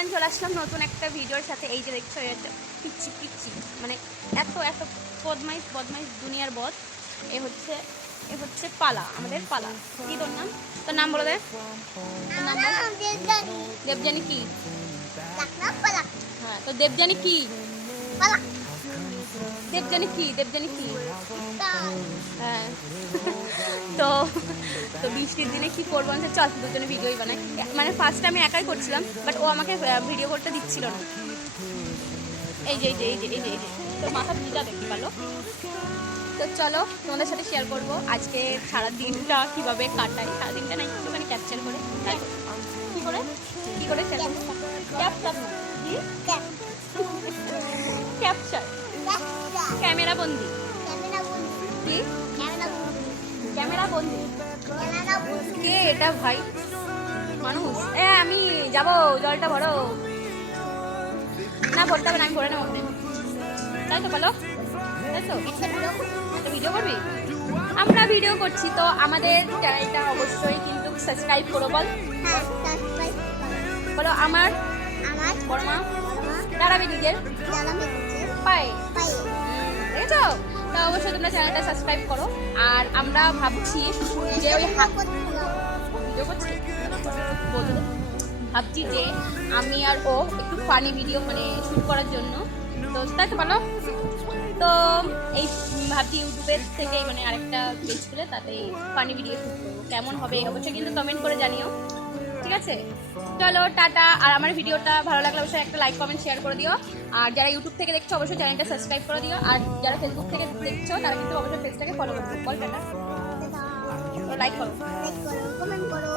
দেন চলে আসলাম নতুন একটা ভিডিওর সাথে। এই যে দেখছো এটা পিচ্ছি পিচ্ছি মানে এত এত বদমাইশ বদমাইশ দুনিয়ার বদ। এ হচ্ছে পালা, আমাদের পালা। কি তোর নাম? তোর নাম বলো দে। তোর নাম বল। দেবজানি কি? হ্যাঁ তো দেবজানি কি? দেবজানি কি? দেবজানি কি? হ্যাঁ তো তো বৃষ্টির দিনে কি করবো আমি চল দুজনে ভিডিওই বানাই। মানে ফার্স্ট আমি একাই করছিলাম, বাট ও আমাকে ভিডিও করতে দিচ্ছিল না। এই যে এই যে এই যে এই যে এই যে তোর মাথা ভিজা দেখতে পারলো। তো চলো তোমাদের সাথে শেয়ার করবো আজকে সারাদিনটা কীভাবে কাটাই। সারাদিনটা না একটুখানি ক্যাপচার করে, তাই কী করে কী করে ক্যাপচার কি ক্যাপচার ক্যামেরা বন্দি কি ক্যামেরা বন্দি কে এটা ভাই মানুষ? আমি যাবো, জলটা ভরো না, ভরতে হবে না, আমি ভরে নেবো। তাই তো বলো, তাই তো ভিডিও করবি? আমরা ভিডিও করছি তো আমাদের চ্যানেলটা অবশ্যই কিন্তু সাবস্ক্রাইব করো। বল বলো আমার বড় মা দাঁড়াবে নিজের পায়ে, দেখেছো? তা অবশ্যই তোমরা চ্যানেলটা সাবস্ক্রাইব করো। আর আমরা ভাবছি যে ওই ভিডিও করছি ভাবছি যে আমি আর ও একটু ফানি ভিডিও মানে শুট করার জন্য, তো তাই তো বলো। তো এই ভাবছি ইউটিউবের থেকে মানে আরেকটা পেজ খুলে তাতে ফানি ভিডিও শুট করবো। কেমন হবে অবশ্যই কিন্তু কমেন্ট করে জানিও, ঠিক আছে? চলো টাটা। আর আমার ভিডিওটা ভালো লাগলে অবশ্যই একটা লাইক কমেন্ট শেয়ার করে দিও। আর যারা ইউটিউব থেকে দেখছো অবশ্যই চ্যানেলটা সাবস্ক্রাইব করে দিও। আর যারা ফেসবুক থেকে দেখছো তারা কিন্তু অবশ্যই পেজটাকে ফলো করে দিও। বল টাটা, লাইক করো, কমেন্ট করো।